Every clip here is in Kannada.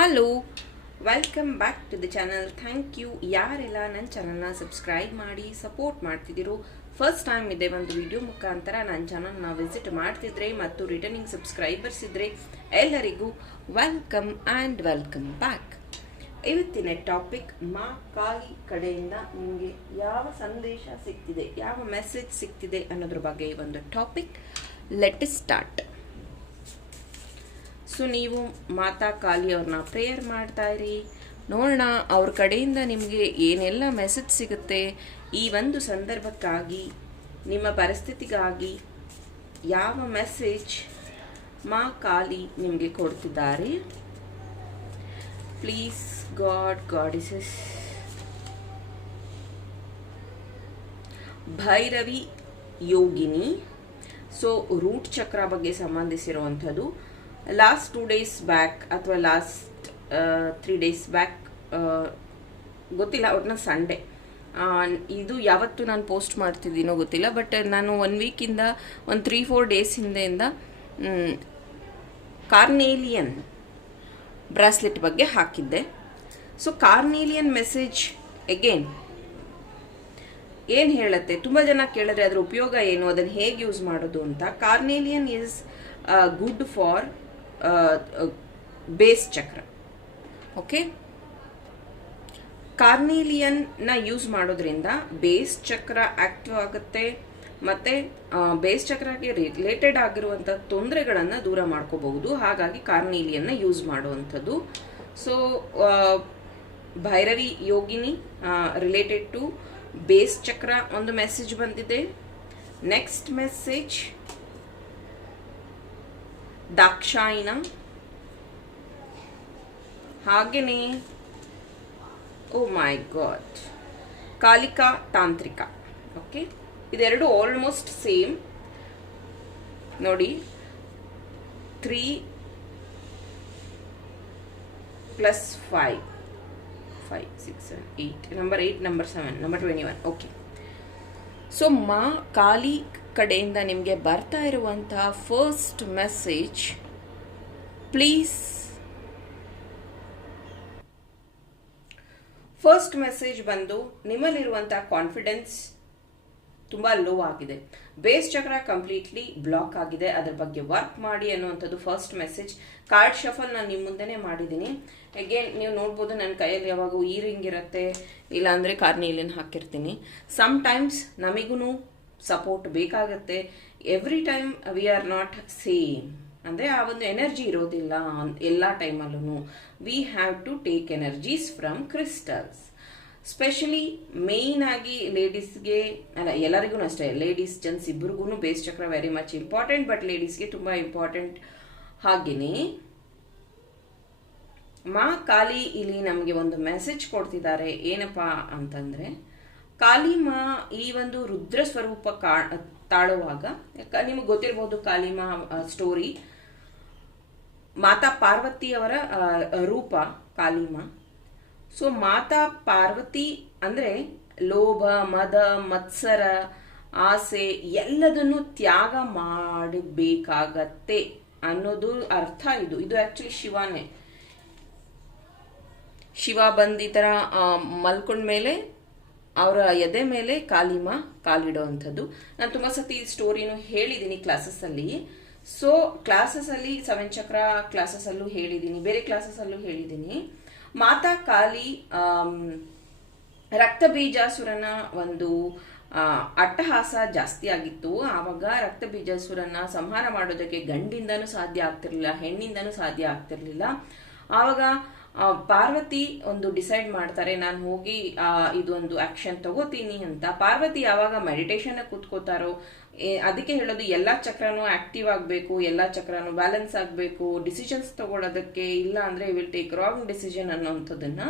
Hello welcome back to the channel thank you ಯಾರೆಲ್ಲ ನನ್ನ ಚಾನಲ್ನ ಸಬ್ಸ್ಕ್ರೈಬ್ ಮಾಡಿ ಸಪೋರ್ಟ್ ಮಾಡ್ತಿದ್ದೀರೋ ಫಸ್ಟ್ ಟೈಮ್ ಇದೆ ಒಂದು ವಿಡಿಯೋ ಮುಖಾಂತರ ನನ್ನ ಚಾನಲ್ನ ವಿಸಿಟ್ ಮಾಡ್ತಿದ್ರೆ ಮತ್ತು ರಿಟರ್ನಿಂಗ್ ಸಬ್ಸ್ಕ್ರೈಬರ್ಸ್ ಇದ್ದರೆ ಎಲ್ಲರಿಗೂ ವೆಲ್ಕಮ್ ಆ್ಯಂಡ್ ವೆಲ್ಕಮ್ ಬ್ಯಾಕ್ ಇವತ್ತಿನ ಟಾಪಿಕ್ ಮಾ ಕಾಳಿ ಕಡೆಯಿಂದ ನಿಮಗೆ ಯಾವ ಸಂದೇಶ ಸಿಗ್ತಿದೆ ಯಾವ ಮೆಸೇಜ್ ಸಿಗ್ತಿದೆ ಅನ್ನೋದ್ರ ಬಗ್ಗೆ ಒಂದು ಟಾಪಿಕ್ ಲೆಟ್ ಸ್ಟಾರ್ಟ್ ಸೊ ನೀವು ಮಾತಾ ಕಾಲಿ ಅವ್ರನ್ನ ಪ್ರೇಯರ್ ಮಾಡ್ತಾ ಇರಿ. ನೋಡೋಣ, ಅವ್ರ ಕಡೆಯಿಂದ ನಿಮಗೆ ಏನೆಲ್ಲ ಮೆಸೇಜ್ ಸಿಗುತ್ತೆ. ಈ ಒಂದು ಸಂದರ್ಭಕ್ಕಾಗಿ, ನಿಮ್ಮ ಪರಿಸ್ಥಿತಿಗಾಗಿ ಯಾವ ಮೆಸೇಜ್ ಮಾ ಕಾಲಿ ನಿಮಗೆ ಕೊಡ್ತಿದ್ದಾರೆ? Please god goddesses Bhairavi Yogini. So root chakra ಬಗ್ಗೆ ಸಂಬಂಧಿಸಿರುವಂಥದ್ದು ಲಾಸ್ಟ್ ಟೂ ಡೇಸ್ ಬ್ಯಾಕ್ ಅಥವಾ ಲಾಸ್ಟ್ ತ್ರೀ ಡೇಸ್ ಬ್ಯಾಕ್ ಗೊತ್ತಿಲ್ಲ, ಒಟ್ನಲ್ಲಿ ಸಂಡೇ ಇದು ಯಾವತ್ತು ನಾನು ಪೋಸ್ಟ್ ಮಾಡ್ತಿದ್ದೀನೋ ಗೊತ್ತಿಲ್ಲ ಬಟ್ ನಾನು ಒನ್ ವೀಕಿಂದ ಒಂದು ತ್ರೀ ಫೋರ್ ಡೇಸ್ ಹಿಂದೆಯಿಂದ ಕಾರ್ನೇಲಿಯನ್ ಬ್ರಾಸ್ಲೆಟ್ ಬಗ್ಗೆ ಹಾಕಿದ್ದೆ. ಸೊ ಕಾರ್ನೇಲಿಯನ್ ಮೆಸೇಜ್ ಎಗೇನ್ ಏನು ಹೇಳುತ್ತೆ? ತುಂಬ ಜನ ಕೇಳಿದ್ರೆ ಅದರ ಉಪಯೋಗ ಏನು? ಅದನ್ನು ಹೇಗೆ ಯೂಸ್ ಮಾಡೋದು ಅಂತ. Carnelian is good for base chakra. Okay? ಕಾರ್ನಿಲಿಯನ್ನ use ಮಾಡೋದ್ರಿಂದ ಬೇಸ್ ಚಕ್ರ ಆಕ್ಟಿವ್ ಆಗುತ್ತೆ, ಮತ್ತು ಬೇಸ್ ಚಕ್ರಕ್ಕೆ ರಿಲೇಟೆಡ್ ಆಗಿರುವಂಥ ತೊಂದರೆಗಳನ್ನು ದೂರ ಮಾಡ್ಕೋಬಹುದು. ಹಾಗಾಗಿ ಕಾರ್ನಿಲಿಯನ್ನ ಯೂಸ್ ಮಾಡುವಂಥದ್ದು. So Bhairavi Yogini related to base chakra ಒಂದು ಮೆಸೇಜ್ ಬಂದಿದೆ. ನೆಕ್ಸ್ಟ್ ಮೆಸೇಜ್ ದಾಕ್ಷಾಯಿನ ಹಾಗೆಯೇ ಓ ಮೈ ಗಾಡ್ ಕಾಲಿಕಾ ತಾಂತ್ರಿಕ ಓಕೆ ಇದೆರಡು ಆಲ್ಮೋಸ್ಟ್ ಸೇಮ್ ನೋಡಿ three plus five five six seven eight number eight number seven number twenty one okay so Maa Kali ಕಡೆಯಿಂದ ನಿಮಗೆ ಬರ್ತಾ ಇರುವಂತಹ first message please first message ಬಂದು ನಿಮ್ಮಲ್ಲಿರುವಂತಹ ಕಾನ್ಫಿಡೆನ್ಸ್ ತುಂಬ ಲೋ ಆಗಿದೆ. ಬೇಸ್ ಚಕ್ರ ಕಂಪ್ಲೀಟ್ಲಿ ಬ್ಲಾಕ್ ಆಗಿದೆ. ಅದ್ರ ಬಗ್ಗೆ ವರ್ಕ್ ಮಾಡಿ ಅನ್ನುವಂಥದ್ದು ಫಸ್ಟ್ ಮೆಸೇಜ್ ಕಾರ್ಡ್ ಶಫಲ್ ನಾನು ನಿಮ್ಮ ಮುಂದೆನೇ ಮಾಡಿದ್ದೀನಿ. ಅಗೇನ್ ನೀವು ನೋಡ್ಬೋದು ನನ್ನ ಕೈಯಲ್ಲಿ ಯಾವಾಗ ಈ ರಿಂಗ್ ಇರುತ್ತೆ, ಇಲ್ಲಾಂದರೆ ಕಾರ್ನೀಲಿನ ಹಾಕಿರ್ತೀನಿ. ಸಮ್ ಟೈಮ್ಸ್ ನಮಿಗೂ ಸಪೋರ್ಟ್ ಬೇಕಾಗತ್ತೆ. Every time we are not same ಅಂದರೆ ಆ ಒಂದು ಎನರ್ಜಿ ಇರೋದಿಲ್ಲ ಎಲ್ಲ ಟೈಮಲ್ಲೂ we have to take energies from crystals specially main ಆಗಿ ಲೇಡೀಸ್ಗೆ ಅಲ್ಲ ಎಲ್ಲರಿಗೂ ಅಷ್ಟೇ ಲೇಡೀಸ್ ಜೆಂಟ್ಸ್ ಇಬ್ರಿಗೂ base chakra very much important but ಲೇಡೀಸ್ಗೆ ತುಂಬ ಇಂಪಾರ್ಟೆಂಟ್ ಹಾಗೆಯೇ ಮಾ ಕಾಲಿ ಇಲ್ಲಿ ನಮಗೆ ಒಂದು ಮೆಸೇಜ್ ಕೊಡ್ತಿದ್ದಾರೆ. ಏನಪ್ಪಾ ಅಂತಂದ್ರೆ ಕಾಳಿ ಮಾ ಈ ಒಂದು ರುದ್ರ ಸ್ವರೂಪ ಕಾ, ತಾಳುವಾಗ ನಿಮಗೆ ಗೊತ್ತಿರಬಹುದು ಕಾಳಿಮಾ ಸ್ಟೋರಿ ಮಾತಾ ಪಾರ್ವತಿಯವರ ರೂಪ ಕಾಳಿಮಾ ಸೊ ಮಾತಾ ಪಾರ್ವತಿ ಅಂದ್ರೆ ಲೋಭ, ಮದ, ಮತ್ಸರ, ಆಸೆ ಎಲ್ಲದನ್ನು ತ್ಯಾಗ ಮಾಡಬೇಕಾಗತ್ತೆ ಅನ್ನೋದು ಅರ್ಥ ಇದು. ಇದು ಆಕ್ಚುಲಿ ಶಿವನೇ. ಶಿವ ಬಂದು ಈ ಥರ ಮಲ್ಕೊಂಡ ಮೇಲೆ ಅವರ ಎದೆ ಮೇಲೆ ಕಾಲಿಮ ಕಾಲಿಡೋ ಅಂಥದ್ದು ನಾನು ತುಂಬ ಸತಿ ಸ್ಟೋರಿನೂ ಹೇಳಿದ್ದೀನಿ ಕ್ಲಾಸಸ್ಸಲ್ಲಿ ಸೊ ಕ್ಲಾಸಸ್ಸಲ್ಲಿ ಸೆವೆನ್ ಚಕ್ರ ಕ್ಲಾಸಸ್ಸಲ್ಲೂ ಹೇಳಿದ್ದೀನಿ ಬೇರೆ ಕ್ಲಾಸಸ್ಸಲ್ಲೂ ಹೇಳಿದ್ದೀನಿ ಮಾತಾ ಕಾಲಿ ರಕ್ತ ಬೀಜಾಸುರನ ಒಂದು ಅಟ್ಟಹಾಸ ಜಾಸ್ತಿ ಆಗಿತ್ತು. ಆವಾಗ ರಕ್ತ ಬೀಜಾಸುರನ ಸಂಹಾರ ಮಾಡೋದಕ್ಕೆ ಗಂಡಿಂದನೂ ಸಾಧ್ಯ ಆಗ್ತಿರ್ಲಿಲ್ಲ, ಹೆಣ್ಣಿಂದನೂ ಸಾಧ್ಯ ಆಗ್ತಿರ್ಲಿಲ್ಲ. ಆವಾಗ ಪಾರ್ವತಿ ಒಂದು ಡಿಸೈಡ್ ಮಾಡ್ತಾರೆ, ನಾನು ಹೋಗಿ ಇದೊಂದು ಆಕ್ಷನ್ ತಗೋತೀನಿ ಅಂತ. ಪಾರ್ವತಿ ಯಾವಾಗ ಮೆಡಿಟೇಷನ್ ಕೂತ್ಕೋತಾರೋ ಅದಕ್ಕೆ ಹೇಳೋದು ಎಲ್ಲಾ ಚಕ್ರನೂ ಆಕ್ಟಿವ್ ಆಗಬೇಕು, ಎಲ್ಲಾ ಚಕ್ರನೂ ಬ್ಯಾಲೆನ್ಸ್ ಆಗಬೇಕು ಡಿಸಿಷನ್ಸ್ ತಗೊಳ್ಳೋದಕ್ಕೆ ಇಲ್ಲ ಅಂದ್ರೆ ವಿಲ್ ಟೇಕ್ ರಾಂಗ್ ಡಿಸಿಷನ್ ಅನ್ನೋಂಥದ್ದನ್ನ.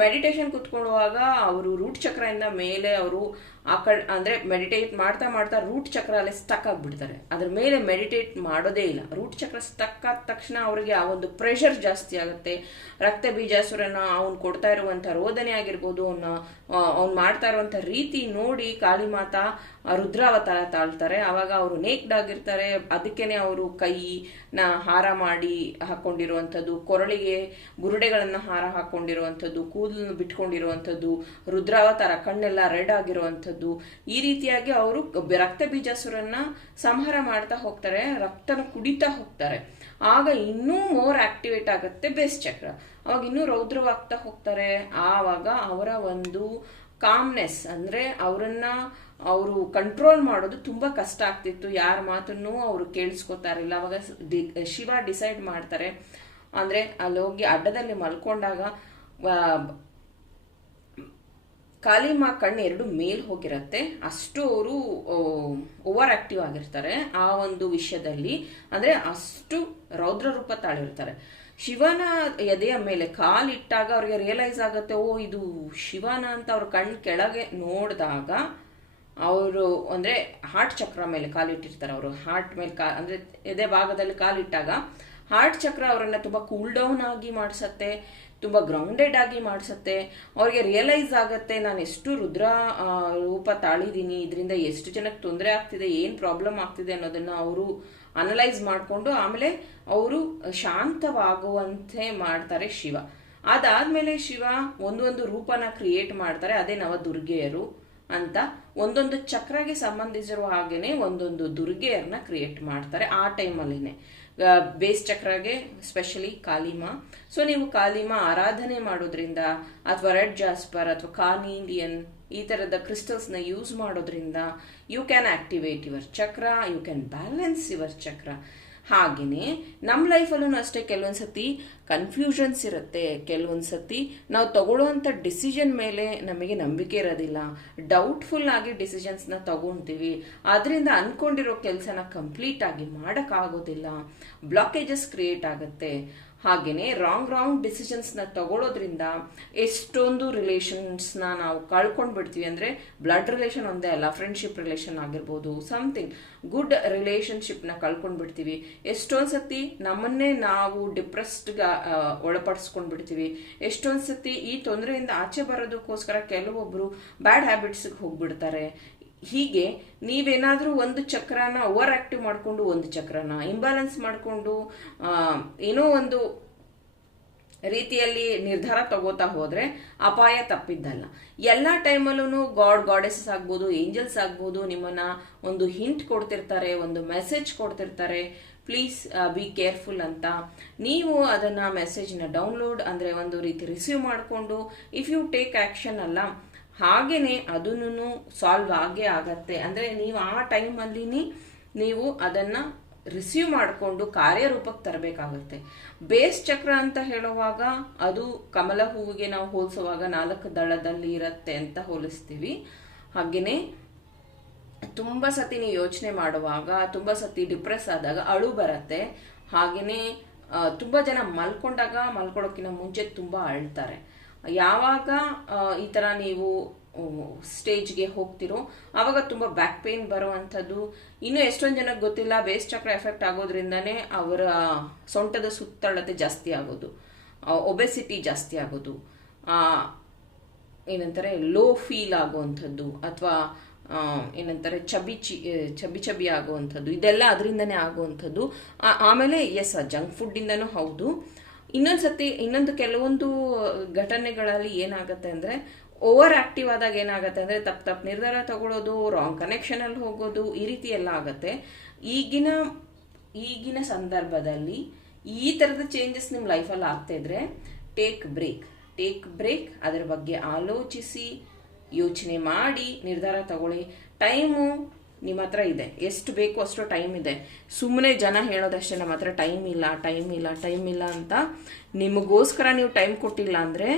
ಮೆಡಿಟೇಷನ್ ಕೂತ್ಕೊಳ್ಳುವಾಗ ಅವರು ರೂಟ್ ಚಕ್ರದಿಂದ ಮೇಲೆ ಅವರು ಆ ಕಡೆ, ಅಂದರೆ ಮೆಡಿಟೇಟ್ ಮಾಡ್ತಾ ಮಾಡ್ತಾ ರೂಟ್ ಚಕ್ರ ಅಲ್ಲಿ ಸ್ಟಕ್ ಆಗಿಬಿಡ್ತಾರೆ. ಅದ್ರ ಮೇಲೆ ಮೆಡಿಟೇಟ್ ಮಾಡೋದೇ ಇಲ್ಲ. ರೂಟ್ ಚಕ್ರ ಸ್ಟಕ್ ಆದ ತಕ್ಷಣ ಅವರಿಗೆ ಆ ಒಂದು ಪ್ರೆಷರ್ ಜಾಸ್ತಿ ಆಗುತ್ತೆ. ರಕ್ತ ಬೀಜಾಸುರನ ಅವ್ನು ಕೊಡ್ತಾ ಇರುವಂಥ ರೋದನೆ ಆಗಿರ್ಬೋದು ಅವನ್ನ ಅವ್ನು ಮಾಡ್ತಾ ಇರುವಂಥ ರೀತಿ ನೋಡಿ ಕಾಳಿ ಮಾತಾ ರುದ್ರಾವತಾರ ತಾಳ್ತಾರೆ. ಆವಾಗ ಅವರು ನೇಕ್ಡ್ ಆಗಿರ್ತಾರೆ. ಅದಕ್ಕೇನೆ ಅವರು ಕೈನ ಹಾರ ಮಾಡಿ ಹಾಕೊಂಡಿರುವಂಥದ್ದು, ಕೊರಳಿಗೆ ಗುರುಡೆಗಳನ್ನು ಹಾರ ಹಾಕೊಂಡಿರುವಂಥದ್ದು, ಕೂದಲನ್ನು ಬಿಟ್ಕೊಂಡಿರುವಂಥದ್ದು, ರುದ್ರಾವತಾರ ಕಣ್ಣೆಲ್ಲ ರೆಡ್ ಆಗಿರುವಂಥದ್ದು. ಈ ರೀತಿಯಾಗಿ ಅವರು ರಕ್ತ ಬೀಜಸುರನ್ನ ಸಂಹಾರ ಮಾಡ್ತಾ ಹೋಗ್ತಾರೆ, ರಕ್ತನ ಕುಡಿತಾ ಹೋಗ್ತಾರೆ. ಆಗ ಇನ್ನೂ ಮೋರ್ ಆಕ್ಟಿವೇಟ್ ಆಗುತ್ತೆ ಬೇಸ್ ಚಕ್ರ. ಅವಾಗ ಇನ್ನೂ ರೌದ್ರವಾಗ್ತಾ ಹೋಗ್ತಾರೆ. ಆವಾಗ ಅವರ ಒಂದು ಕಾಮ್ನೆಸ್ ಅಂದ್ರೆ ಅವರನ್ನ ಅವರು ಕಂಟ್ರೋಲ್ ಮಾಡೋದು ತುಂಬಾ ಕಷ್ಟ ಆಗ್ತಿತ್ತು. ಯಾರ ಮಾತನ್ನು ಅವರು ಕೇಳಿಸ್ಕೊತಾ ಇರಲಿಲ್ಲ. ಅವಾಗ ಶಿವ ಡಿಸೈಡ್ ಮಾಡ್ತಾರೆ. ಅಂದ್ರೆ ಅಲ್ಲಿ ಹೋಗಿ ಅಡ್ಡದಲ್ಲಿ ಮಲ್ಕೊಂಡಾಗ ಕಾಲಿಮಾ ಕಣ್ಣು ಎರಡು ಮೇಲ್ ಹೋಗಿರತ್ತೆ. ಅಷ್ಟು ಅವರು ಓವರ್ ಆಕ್ಟಿವ್ ಆಗಿರ್ತಾರೆ ಆ ಒಂದು ವಿಷಯದಲ್ಲಿ. ಅಂದ್ರೆ ಅಷ್ಟು ರೌದ್ರ ರೂಪ ತಾಳಿರ್ತಾರೆ. ಶಿವನ ಎದೆಯ ಮೇಲೆ ಕಾಲಿಟ್ಟಾಗ ಅವ್ರಿಗೆ ರಿಯಲೈಸ್ ಆಗುತ್ತೆ, ಓ, ಇದು ಶಿವನ ಅಂತ ಅವ್ರ ಕಣ್ ಕೆಳಗೆ ನೋಡಿದಾಗ ಅವರು, ಅಂದ್ರೆ ಹಾರ್ಟ್ ಚಕ್ರ ಮೇಲೆ ಕಾಲಿಟ್ಟಿರ್ತಾರೆ ಅವರು. ಹಾರ್ಟ್ ಮೇಲೆ ಕಾ, ಅಂದ್ರೆ ಎದೆ ಭಾಗದಲ್ಲಿ ಕಾಲಿಟ್ಟಾಗ ಹಾರ್ಟ್ ಚಕ್ರ ಅವರನ್ನ ತುಂಬಾ ಕೂಲ್ ಡೌನ್ ಆಗಿ ಮಾಡಿಸತ್ತೆ. ತುಂಬಾ ಗ್ರೌಂಡೆಡ್ ಆಗಿ ಮಾಡಿಸುತ್ತೆ, ಅವ್ರಿಗೆ ರಿಯಲೈಸ್ ಆಗುತ್ತೆ, ನಾನು ಎಷ್ಟು ರುದ್ರ ರೂಪ ತಾಳಿದ್ದೀನಿ ಇದರಿಂದ ಎಷ್ಟು ಜನಕ್ಕೆ ತೊಂದರೆ ಆಗ್ತಿದೆ, ಏನು ಪ್ರಾಬ್ಲಮ್ ಆಗ್ತಿದೆ ಅನ್ನೋದನ್ನು ಅವರು ಅನಲೈಸ್ ಮಾಡಿಕೊಂಡು ಆಮೇಲೆ ಅವರು ಶಾಂತವಾಗುವಂತೆ ಮಾಡ್ತಾರೆ ಶಿವ. ಅದಾದ್ಮೇಲೆ ಶಿವ ಒಂದೊಂದು ರೂಪನ ಕ್ರಿಯೇಟ್ ಮಾಡ್ತಾರೆ, ಅದೇ ನವದುರ್ಗೆಯರು ಅಂತ. ಒಂದೊಂದು ಚಕ್ರಗೆ ಸಂಬಂಧಿಸಿರುವ ಹಾಗೇನೆ ಒಂದೊಂದು ದುರ್ಗೆಯರನ್ನ ಕ್ರಿಯೇಟ್ ಮಾಡ್ತಾರೆ ಆ ಟೈಮಲ್ಲಿನೇ ಬೇಸ್ ಚಕ್ರಗೆ ಸ್ಪೆಷಲಿ ಕಾಲಿಮ. ಸೊ ನೀವು ಕಾಲಿಮ ಆರಾಧನೆ ಮಾಡೋದ್ರಿಂದ ಅಥವಾ ರೆಡ್ ಜಾಸ್ಪರ್ ಅಥವಾ ಕಾರ್ನೀಲಿಯನ್ ಈ ಥರದ ಕ್ರಿಸ್ಟಲ್ಸ್ನ ಯೂಸ್ ಮಾಡೋದ್ರಿಂದ you can activate your chakra you can balance your chakra ಹಾಗೆಯೇ ನಮ್ಮ ಲೈಫಲ್ಲೂ ಅಷ್ಟೇ ಕೆಲವೊಂದು ಸತಿ ಕನ್ಫ್ಯೂಷನ್ಸ್ ಇರುತ್ತೆ ಕೆಲವೊಂದು ಸತಿ ನಾವು ತಗೊಳ್ಳೋವಂಥ ಡಿಸಿಷನ್ ಮೇಲೆ ನಮಗೆ ನಂಬಿಕೆ ಇರೋದಿಲ್ಲ. ಡೌಟ್ಫುಲ್ ಆಗಿ ಡಿಸಿಷನ್ಸ್ನ ತಗೊಳ್ತೀವಿ ಅದರಿಂದ ಅಂದ್ಕೊಂಡಿರೋ ಕೆಲಸನ ಕಂಪ್ಲೀಟ್ ಆಗಿ ಮಾಡೋಕ್ಕಾಗೋದಿಲ್ಲ. ಬ್ಲಾಕೇಜಸ್ ಕ್ರಿಯೇಟ್ ಆಗುತ್ತೆ. ಹಾಗೆಯೇ ರಾಂಗ್ ರಾಂಗ್ ಡಿಸಿಷನ್ಸ್ನ ತಗೊಳ್ಳೋದ್ರಿಂದ ಎಷ್ಟೊಂದು ರಿಲೇಷನ್ಸ್ನ ನಾವು ಕಳ್ಕೊಂಡು ಬಿಡ್ತೀವಿ ಅಂದರೆ ಬ್ಲಡ್ ರಿಲೇಷನ್ ಒಂದೇ ಅಲ್ಲ ಫ್ರೆಂಡ್ಶಿಪ್ ರಿಲೇಷನ್ ಆಗಿರ್ಬೋದು ಸಮಥಿಂಗ್ ಗುಡ್ ರಿಲೇಷನ್ಶಿಪ್ನ ಕಳ್ಕೊಂಡು ಬಿಡ್ತೀವಿ ಎಷ್ಟೊಂದು ಸತಿ ನಮ್ಮನ್ನೇ ನಾವು ಡಿಪ್ರೆಸ್ಡ್ಗೆ ಒಳಪಡಿಸ್ಕೊಂಡು ಬಿಡ್ತೀವಿ ಎಷ್ಟೊಂದು ಸತಿ ಈ ತೊಂದರೆಯಿಂದ ಆಚೆ ಬರೋದಕ್ಕೋಸ್ಕರ ಕೆಲವೊಬ್ಬರು ಬ್ಯಾಡ್ ಹ್ಯಾಬಿಟ್ಸ್ಗೆ ಹೋಗ್ಬಿಡ್ತಾರೆ. ಹೀಗೆ ನೀವೇನಾದರೂ ಒಂದು ಚಕ್ರನ ಓವರ್ ಆಕ್ಟಿವ್ ಮಾಡಿಕೊಂಡು ಒಂದು ಚಕ್ರನ ಇಂಬ್ಯಾಲೆನ್ಸ್ ಮಾಡಿಕೊಂಡು ಏನೋ ಒಂದು ರೀತಿಯಲ್ಲಿ ನಿರ್ಧಾರ ತಗೋತಾ ಹೋದರೆ ಅಪಾಯ ತಪ್ಪಿದ್ದಲ್ಲ. ಎಲ್ಲ ಟೈಮಲ್ಲೂ ಗಾಡ್ ಗಾಡೆಸಸ್ ಆಗ್ಬೋದು ಏಂಜಲ್ಸ್ ಆಗ್ಬೋದು, ನಿಮ್ಮನ್ನು ಒಂದು ಹಿಂಟ್ ಕೊಡ್ತಿರ್ತಾರೆ, ಒಂದು ಮೆಸೇಜ್ ಕೊಡ್ತಿರ್ತಾರೆ. ಪ್ಲೀಸ್ ಬಿ ಕೇರ್ಫುಲ್ ಅಂತ. ನೀವು ಅದನ್ನು ಮೆಸೇಜ್ನ ಡೌನ್ಲೋಡ್ ಅಂದರೆ ಒಂದು ರೀತಿ ರಿಸೀವ್ ಮಾಡಿಕೊಂಡು ಇಫ್ ಯು ಟೇಕ್ ಆ್ಯಕ್ಷನ್ ಅಲ್ಲ ಹಾಗೇನೆ ಅದನ್ನು ಸಾಲ್ವ್ ಆಗೇ ಆಗತ್ತೆ. ಅಂದ್ರೆ ನೀವು ಆ ಟೈಮಲ್ಲಿ ನೀವು ಅದನ್ನ ರಿಸೀವ್ ಮಾಡಿಕೊಂಡು ಕಾರ್ಯರೂಪಕ್ಕೆ ತರಬೇಕಾಗುತ್ತೆ. ಬೇಸ್ ಚಕ್ರ ಅಂತ ಹೇಳುವಾಗ ಅದು ಕಮಲ ಹೂವಿಗೆ ನಾವು ಹೋಲಿಸುವಾಗ ನಾಲ್ಕು ದಳದಲ್ಲಿ ಇರುತ್ತೆ ಅಂತ ಹೋಲಿಸ್ತೀವಿ. ಹಾಗೆಯೇ ತುಂಬ ಸತಿ ನೀವು ಯೋಚನೆ ಮಾಡುವಾಗ, ತುಂಬ ಸತಿ ಡಿಪ್ರೆಸ್ ಆದಾಗ ಅಳು ಬರುತ್ತೆ. ಹಾಗೆಯೇ ತುಂಬ ಜನ ಮಲ್ಕೊಂಡಾಗ ಮಲ್ಕೊಳ್ಳೋಕ್ಕಿಂತ ಮುಂಚೆ ತುಂಬ ಅಳ್ತಾರೆ. ಯಾವಾಗ ಈ ಥರ ನೀವು ಸ್ಟೇಜ್ಗೆ ಹೋಗ್ತಿರೋ ಆವಾಗ ತುಂಬ ಬ್ಯಾಕ್ ಪೇನ್ ಬರುವಂಥದ್ದು. ಇನ್ನು ಎಷ್ಟೊಂದು ಜನಕ್ಕೆ ಗೊತ್ತಿಲ್ಲ ಬೇಸ್ ಚಕ್ರ ಎಫೆಕ್ಟ್ ಆಗೋದ್ರಿಂದನೇ ಅವರ ಸೊಂಟದ ಸುತ್ತಳತೆ ಜಾಸ್ತಿ ಆಗೋದು. ಒಬೆಸಿಟಿ ಜಾಸ್ತಿ ಆಗೋದು. ಆ, ಏನಂತಾರೆ ಲೋ ಫೀಲ್ ಆಗುವಂಥದ್ದು ಅಥವಾ ಏನಂತಾರೆ ಚಬಿ ಚಿ ಚಬಿ ಚಬಿ ಆಗುವಂಥದ್ದು. ಇದೆಲ್ಲ ಅದರಿಂದನೇ ಆಗುವಂಥದ್ದು. ಆ- ಆಮೇಲೆ ಎಸ್ ಜಂಕ್ ಫುಡ್ಡಿಂದನೂ ಹೌದು. ಇನ್ನೊಂದು ಸತಿ, ಇನ್ನೊಂದು ಕೆಲವೊಂದು ಘಟನೆಗಳಲ್ಲಿ ಏನಾಗುತ್ತೆ ಅಂದರೆ ಓವರ್ ಆಕ್ಟಿವ್ ಆದಾಗ ಏನಾಗುತ್ತೆ ಅಂದರೆ, ತಪ್ಪು ತಪ್ಪು ನಿರ್ಧಾರ ತಗೊಳ್ಳೋದು ರಾಂಗ್ ಕನೆಕ್ಷನಲ್ಲಿ ಹೋಗೋದು, ಈ ರೀತಿ ಎಲ್ಲ ಆಗುತ್ತೆ. ಈಗಿನ ಈಗಿನ ಸಂದರ್ಭದಲ್ಲಿ ಈ ಥರದ ಚೇಂಜಸ್ ನಿಮ್ಮ ಲೈಫಲ್ಲಿ ಆಗ್ತಾ ಇದ್ರೆ ಟೇಕ್ ಬ್ರೇಕ್ ಟೇಕ್ ಬ್ರೇಕ್ ಅದರ ಬಗ್ಗೆ ಆಲೋಚಿಸಿ, ಯೋಚನೆ ಮಾಡಿ, ನಿರ್ಧಾರ ತಗೊಳ್ಳಿ. ಟೈಮು ನಿಮ್ಮ ಹತ್ರ ಇದೆ. ಎಷ್ಟು ಬೇಕು ಅಷ್ಟು ಟೈಮ್ ಇದೆ. ಸುಮ್ಮನೆ ಜನ ಹೇಳೋದಷ್ಟೇ ನಮ್ಮ ಹತ್ರ ಟೈಮ್ ಇಲ್ಲ ಟೈಮ್ ಇಲ್ಲ ಟೈಮ್ ಇಲ್ಲ ಅಂತ ನಿಮಗೋಸ್ಕರ ನೀವು ಟೈಮ್ ಕೊಟ್ಟಿಲ್ಲ ಅಂದರೆ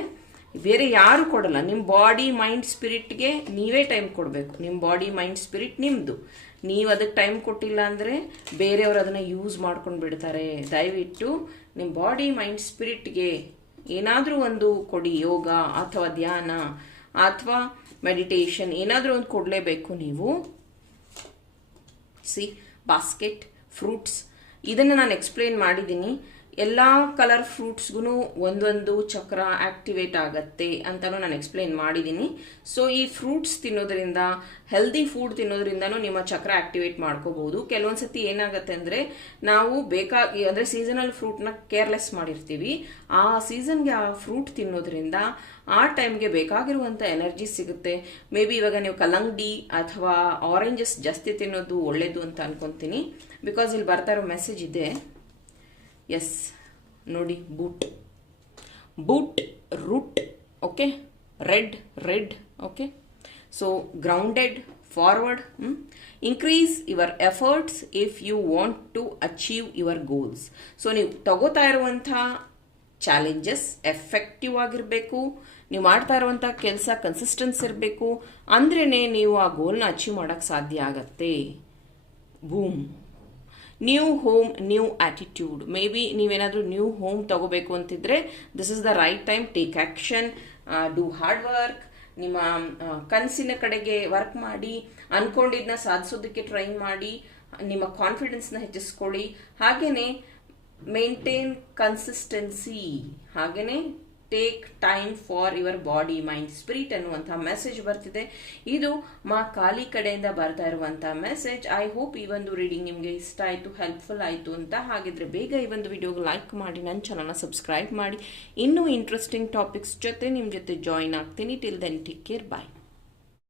ಬೇರೆ ಯಾರು ಕೊಡಲ್ಲ. ನಿಮ್ಮ ಬಾಡಿ ಮೈಂಡ್ ಸ್ಪಿರಿಟ್ಗೆ ನೀವೇ ಟೈಮ್ ಕೊಡಬೇಕು. ನಿಮ್ಮ ಬಾಡಿ ಮೈಂಡ್ ಸ್ಪಿರಿಟ್ ನಿಮ್ಮದು ನೀವು ಅದಕ್ಕೆ ಟೈಮ್ ಕೊಟ್ಟಿಲ್ಲ ಅಂದರೆ ಬೇರೆಯವರು ಅದನ್ನು ಯೂಸ್ ಮಾಡ್ಕೊಂಡು ಬಿಡ್ತಾರೆ. ದಯವಿಟ್ಟು ನಿಮ್ಮ ಬಾಡಿ ಮೈಂಡ್ ಸ್ಪಿರಿಟ್ಗೆ ಏನಾದರೂ ಒಂದು ಕೊಡಿ, ಯೋಗ ಅಥವಾ ಧ್ಯಾನ ಅಥವಾ ಮೆಡಿಟೇಷನ್ ಏನಾದರೂ ಒಂದು ಕೊಡಲೇಬೇಕು ನೀವು. ಸಿ ಬಾಸ್ಕೆಟ್ ಫ್ರೂಟ್ಸ್ ಇದನ್ನು ನಾನು ಎಕ್ಸ್ಪ್ಲೇನ್ ಮಾಡಿದ್ದೀನಿ. ಎಲ್ಲ ಕಲರ್ ಫ್ರೂಟ್ಸ್ಗೂ ಒಂದೊಂದು ಚಕ್ರ ಆಕ್ಟಿವೇಟ್ ಆಗತ್ತೆ ಅಂತಲೂ ನಾನು ಎಕ್ಸ್ಪ್ಲೇನ್ ಮಾಡಿದ್ದೀನಿ ಸೊ ಈ ಫ್ರೂಟ್ಸ್ ತಿನ್ನೋದ್ರಿಂದ ಹೆಲ್ದಿ ಫುಡ್ ತಿನ್ನೋದ್ರಿಂದನೂ ನಿಮ್ಮ ಚಕ್ರ ಆಕ್ಟಿವೇಟ್ ಮಾಡ್ಕೋಬಹುದು. ಕೆಲವೊಂದು ಸತಿ ಏನಾಗುತ್ತೆ ಅಂದರೆ, ನಾವು ಬೇಕಾಗಿ ಅಂದರೆ ಸೀಸನಲ್ ಫ್ರೂಟ್ನ ಕೇರ್ಲೆಸ್ ಮಾಡಿರ್ತೀವಿ. ಆ ಸೀಸನ್ಗೆ ಆ ಫ್ರೂಟ್ ತಿನ್ನೋದ್ರಿಂದ, ಆ ಟೈಮ್ಗೆ ಬೇಕಾಗಿರುವಂಥ ಎನರ್ಜಿ ಸಿಗುತ್ತೆ. ಮೇ ಬಿ ಇವಾಗ ನೀವು ಕಲ್ಲಂಗಡಿ ಅಥವಾ ಆರೆಂಜಸ್ ಜಾಸ್ತಿ ತಿನ್ನೋದು ಒಳ್ಳೇದು ಅಂತ ಅನ್ಕೊಂತೀನಿ. ಬಿಕಾಸ್ ಇಲ್ಲಿ ಬರ್ತಾ ಇರೋ ಮೆಸೇಜ್ ಇದೆ. ಎಸ್ ನೋಡಿ boot boot root okay red red okay so grounded forward increase your efforts if you want to achieve your goals so ನೀವು ತಗೋತಾ ಇರುವಂಥ ಚಾಲೆಂಜಸ್ ಎಫೆಕ್ಟಿವ್ ಆಗಿರಬೇಕು. ನೀವು ಮಾಡ್ತಾ ಇರುವಂಥ ಕೆಲಸ ಕನ್ಸಿಸ್ಟೆನ್ಸ್ ಇರಬೇಕು. ಅಂದ್ರೇ ನೀವು ಆ ಗೋಲ್ನ ಅಚೀವ್ ಮಾಡೋಕ್ಕೆ ಸಾಧ್ಯ ಆಗತ್ತೆ. Boom new home new attitude may be ನೀವೇನಾದರೂ ನ್ಯೂ ಹೋಮ್ ತಗೋಬೇಕು ಅಂತಿದ್ರೆ this is the right time take action do hard work ನಿಮ್ಮ ಕನಸಿನ ಕಡೆಗೆ ವರ್ಕ್ ಮಾಡಿ ಅನ್ಕೊಂಡಿದ್ದನ್ನ ಸಾಧಿಸೋದಕ್ಕೆ ಟ್ರೈ ಮಾಡಿ, ನಿಮ್ಮ ಕಾನ್ಫಿಡೆನ್ಸ್ನ ಹೆಚ್ಚಿಸ್ಕೊಳ್ಳಿ. ಹಾಗೇನೆ ಮೇಂಟೈನ್ ಕನ್ಸಿಸ್ಟೆನ್ಸಿ ಹಾಗೆಯೇ take time for your body mind spirit ಅನ್ನುವಂಥ ಮೆಸೇಜ್ ಬರ್ತಿದೆ. ಇದು ಮಾ ಖಾಲಿ ಕಡೆಯಿಂದ ಬರ್ತಾ ಇರುವಂತಹ ಮೆಸೇಜ್ ಐ ಹೋಪ್ ಈ ಒಂದು ರೀಡಿಂಗ್ ನಿಮಗೆ ಇಷ್ಟ ಆಯಿತು ಹೆಲ್ಪ್ಫುಲ್ ಆಯಿತು ಅಂತ. ಹಾಗಿದ್ರೆ ಬೇಗ ಈ ಒಂದು ವಿಡಿಯೋಗೆ ಲೈಕ್ ಮಾಡಿ, ನನ್ನ ಚಾನಲ್ನ ಸಬ್ಸ್ಕ್ರೈಬ್ ಮಾಡಿ. ಇನ್ನೂ ಇಂಟ್ರೆಸ್ಟಿಂಗ್ ಟಾಪಿಕ್ಸ್ ಜೊತೆ ನಿಮ್ಮ ಜೊತೆ ಜಾಯಿನ್ ಆಗ್ತೀನಿ. Till then take care bye